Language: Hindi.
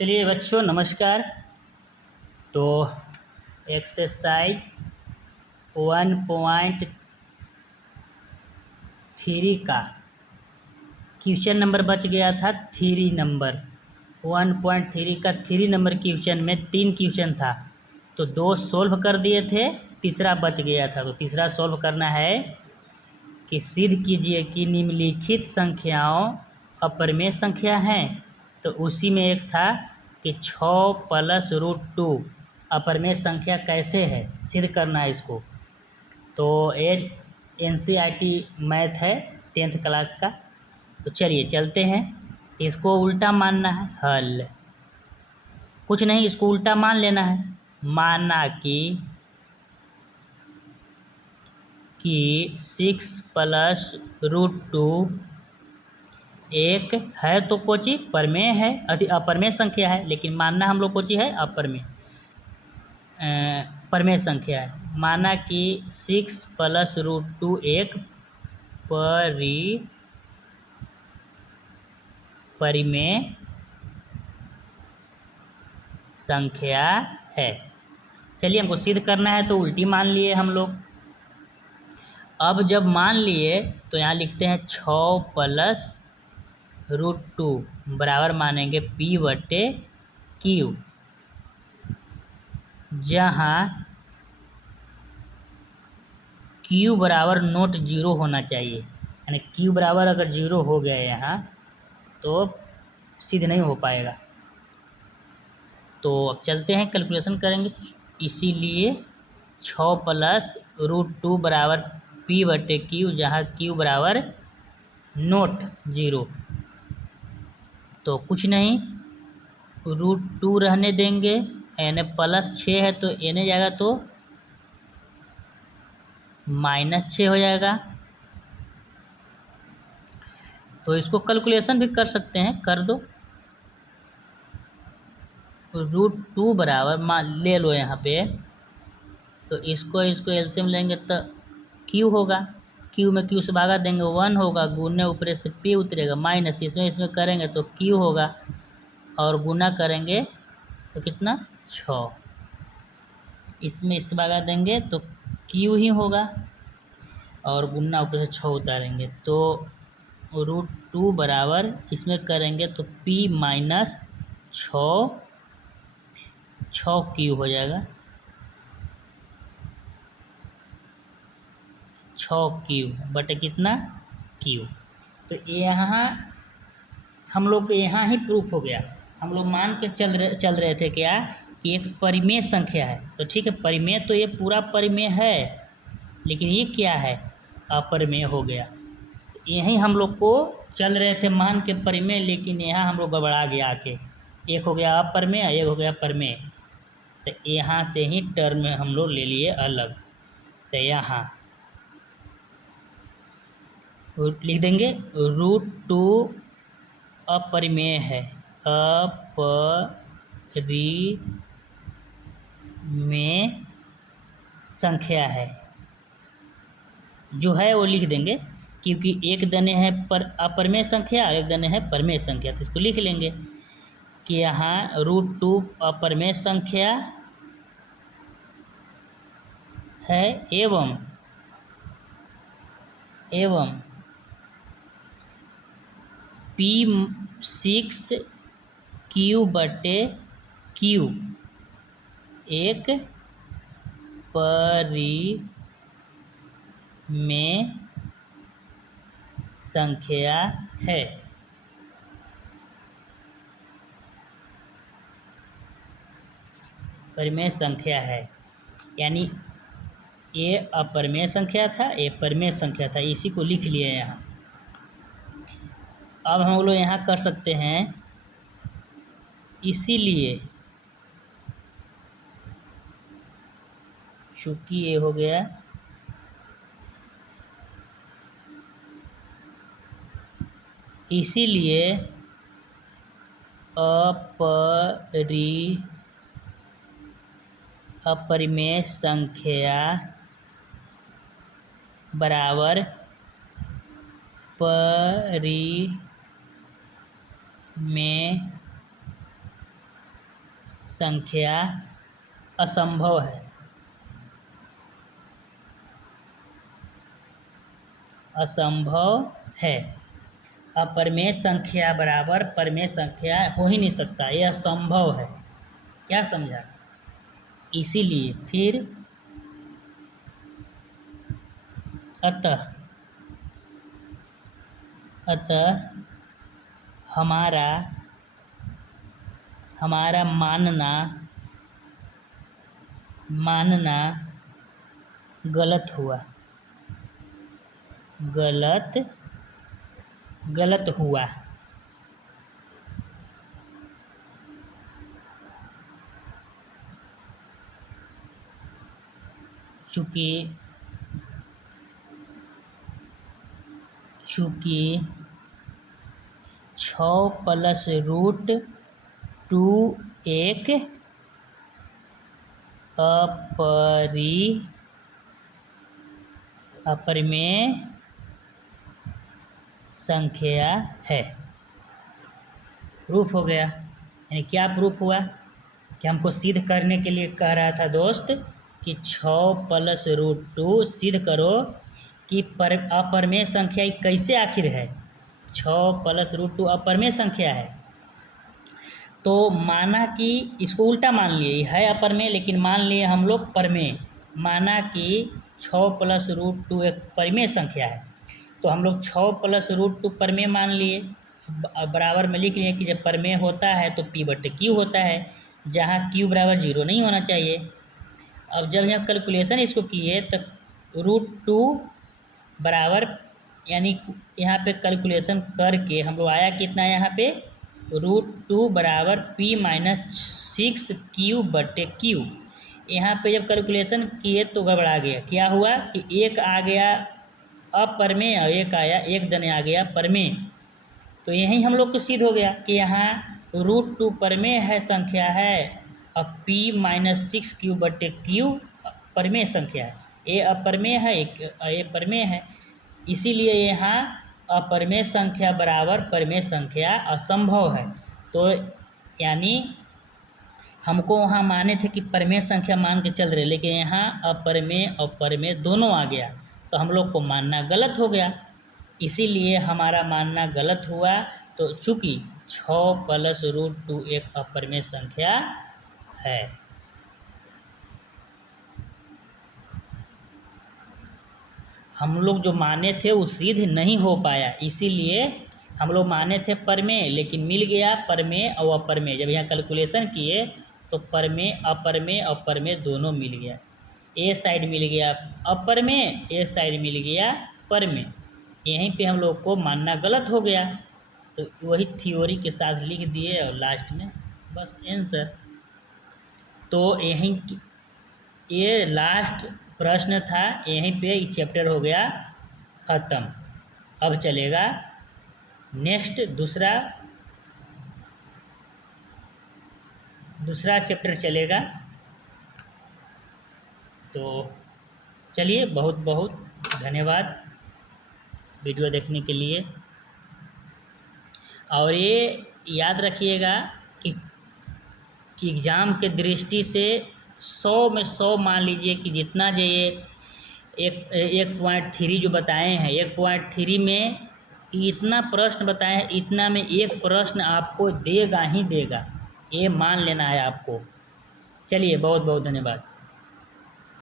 चलिए बच्चों नमस्कार। तो एक्सरसाइज 1.3 का क्वेश्चन नंबर बच गया था 3 नंबर। 1.3 का 3 नंबर क्वेश्चन में 3 क्वेश्चन था, तो 2 सोल्व कर दिए थे, तीसरा बच गया था। तो तीसरा सोल्व करना है कि सिद्ध कीजिए कि निम्नलिखित संख्याओं अपरिमेय संख्या हैं। तो उसी में एक था कि 6 + √2 अपरिमेय संख्या कैसे है, सिद्ध करना है इसको। तो ये NCERT मैथ है 10th क्लास का। तो चलिए चलते हैं। इसको उल्टा मानना है हल, कुछ नहीं, इसको उल्टा मान लेना है। माना कि 6 + √2 एक है, तो कोची परमेय है, अपरमेय संख्या है, लेकिन मानना हम लोग कोची है अपरमेय परमेय संख्या है। माना कि 6 + √2 एक परिमेय संख्या है। चलिए हमको सिद्ध करना है, तो उल्टी मान लिए हम लोग। अब जब मान लिए तो यहाँ लिखते हैं 6 + √2 बराबर मानेंगे P/Q, जहाँ Q बराबर नोट 0 होना चाहिए। यानी Q बराबर अगर 0 हो गया यहाँ तो सिद्ध नहीं हो पाएगा। तो अब चलते हैं, कैलकुलेशन करेंगे। इसीलिए 6 + √2 बराबर P/Q, जहाँ Q बराबर नोट 0। तो कुछ नहीं, √2 रहने देंगे, यानी +6 है तो एने जाएगा तो -6 हो जाएगा। तो इसको कैलकुलेशन भी कर सकते हैं, कर दो। √2 बराबर मान ले लो यहाँ पे, तो इसको एलसीएम लेंगे तो Q होगा। Q में Q से भागा देंगे 1 होगा, गुने ऊपर से P उतरेगा, माइनस इसमें करेंगे तो Q होगा, और गुना करेंगे तो कितना 6, इसमें इससे भागा देंगे तो Q ही होगा, और गुना ऊपर से 6 उतारेंगे तो √2 बराबर इसमें करेंगे तो P - 6Q हो जाएगा। 6Q बटे कितना Q। तो यहाँ हम लोग के यहाँ ही प्रूफ हो गया। हम लोग मान के चल रहे थे क्या कि एक परिमेय संख्या है। तो ठीक है, परिमेय तो ये पूरा परिमेय है, लेकिन ये क्या है, अपरिमेय हो गया। यहीं हम लोग को चल रहे थे मान के परिमेय, लेकिन यहाँ हम लोग गड़बड़ा गया आके। एक हो गया अपरिमेय, एक हो गया परिमेय। तो यहाँ से ही टर्म हम लोग ले लिए अलग। तो यहाँ लिख देंगे √2 अपरिमेय है, अपरिमेय संख्या है, जो है वो लिख देंगे, क्योंकि एक दने है पर अपरिमेय संख्या, एक दने है परिमेय संख्या। तो इसको लिख लेंगे कि यहाँ √2 अपरिमेय संख्या है, एवं P6Q/Q एक परिमेय संख्या है। परिमेय संख्या है, यानी ये अपरिमेय संख्या था, ये परिमेय संख्या था, इसी को लिख लिए यहाँ। अब हम लोग यहाँ कर सकते हैं, इसीलिए चूँकि ये हो गया इसीलिए अपरिमेय संख्या बराबर परिमेय संख्या असंभव है। असंभव है। अपरिमेय संख्या बराबर परिमेय संख्या हो ही नहीं सकता, ये असंभव है। क्या समझा? इसीलिए फिर अतः हमारा मानना गलत हुआ। गलत हुआ। चूँकि 6 प्लस रूट 2 एक अपरिमेय संख्या है। प्रूफ हो गया। यानी क्या प्रूफ हुआ कि हमको सिद्ध करने के लिए कह रहा था दोस्त कि 6 प्लस रूट 2 सिद्ध करो कि अपरिमेय संख्या कैसे आखिर है। 6 प्लस रूट 2 अपरिमेय संख्या है। तो माना कि इसको उल्टा मान लिए, है अपरिमेय लेकिन मान लिए हम लोग परिमेय। माना कि 6 प्लस रूट 2 एक परिमेय संख्या है, तो हम लोग 6 प्लस रूट 2 परिमेय मान लिए। बराबर में लिख लिए कि जब परिमेय होता है तो P/Q होता है, जहाँ Q बराबर 0 नहीं होना चाहिए। अब जब यहाँ कैलकुलेशन इसको किए तो रूट 2 बराबर, यानी यहाँ पे कैलकुलेशन करके हम लोग आया कितना यहाँ पे रूट 2 बराबर P-6Q/Q। यहाँ पे जब कैलकुलेशन किए तो गड़बड़ा गया। क्या हुआ कि एक आ गया अपरिमेय और एक आया एक दने आ गया परिमेय। तो यही हम लोग को सिद्ध हो गया कि यहाँ रूट 2 परिमेय है संख्या है और P-6Q/Q परिमेय संख्या है। ये अपरिमेय है, ये परिमेय है। इसीलिए यहाँ अपरिमेय संख्या बराबर परिमेय संख्या असंभव है। तो यानी हमको वहाँ माने थे कि परिमेय संख्या मान के चल रहे, लेकिन यहाँ अपरिमेय और परिमेय दोनों आ गया, तो हम लोग को मानना गलत हो गया। इसीलिए हमारा मानना गलत हुआ। तो चूँकि 6 प्लस रूट 2 एक अपरिमेय संख्या है। हम लोग जो माने थे वो सिद्ध नहीं हो पाया, इसीलिए हम लोग माने थे परिमेय, लेकिन मिल गया परिमेय और अपरिमेय। जब यहाँ कैलकुलेशन किए तो परिमेय अपरिमेय और परिमेय दोनों मिल गया। ए साइड मिल गया अपरिमेय, ए साइड मिल गया परिमेय। यहीं पे हम लोग को मानना गलत हो गया, तो वही थ्योरी के साथ लिख दिए और लास्ट में बस आंसर। तो यहीं ये लास्ट प्रश्न था, यहीं पे इस चैप्टर हो गया ख़त्म। अब चलेगा नेक्स्ट दूसरा चैप्टर चलेगा। तो चलिए, बहुत बहुत धन्यवाद वीडियो देखने के लिए। और ये याद रखिएगा कि एग्ज़ाम के दृष्टि से 100 में 100 मान लीजिए कि जितना जो ये 1.3 जो बताए हैं, 1.3 में इतना प्रश्न बताए हैं, इतना में एक प्रश्न आपको देगा ही देगा, ये मान लेना है आपको। चलिए, बहुत बहुत धन्यवाद।